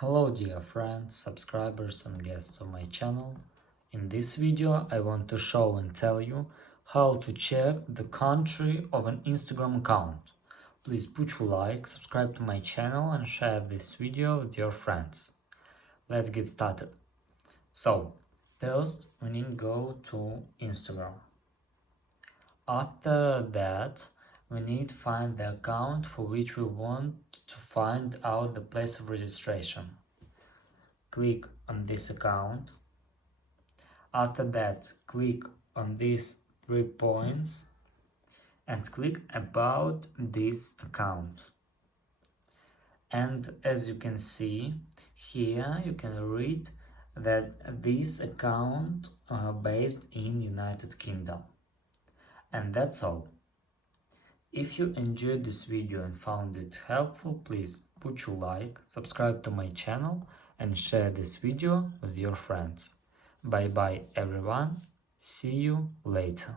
Hello dear friends, subscribers and guests of my channel. In this video I want to show and tell you how to check the country of an Instagram account. Please put your like, subscribe to my channel and share this video with your friends. Let's get started. So, first we need to go to Instagram. After that, we need to find the account for which we want to find out the place of registration. Click on this account. After that, click on these 3 points and click about this account. And as you can see here, you can read that this account based in United Kingdom. And that's all. If you enjoyed this video and found it helpful, please put your like, subscribe to my channel and share this video with your friends. Bye bye everyone, see you later.